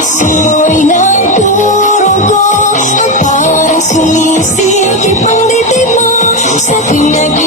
Simoy ng turong ko ang parang sumisikip ang dibdib mo sa tuwing